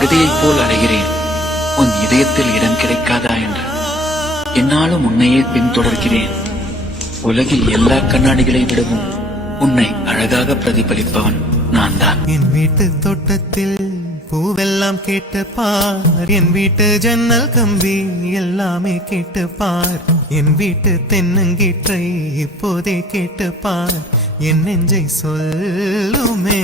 அகதியைப் போல் அலைகிறேன், உன் இதயத்தில் இடம் கிடைக்காதா என்று. என்னாலும் உன்னையே பின்தொடர்கிறேன். உலகில் எல்லா கண்ணாடிகளை விடவும் உன்னை அழகாக பிரதிபலிப்பவன் நான் தான். என் வீட்டு தோட்டத்தில் பூவெல்லாம் கேட்டு பார், என் வீட்டு ஜன்னல் கம்பி எல்லாமே கேட்டு பார், என் வீட்டு தென்னங்கீற்றை இப்போதே கேட்டு பார், என் நெஞ்சை சொல்லுமே.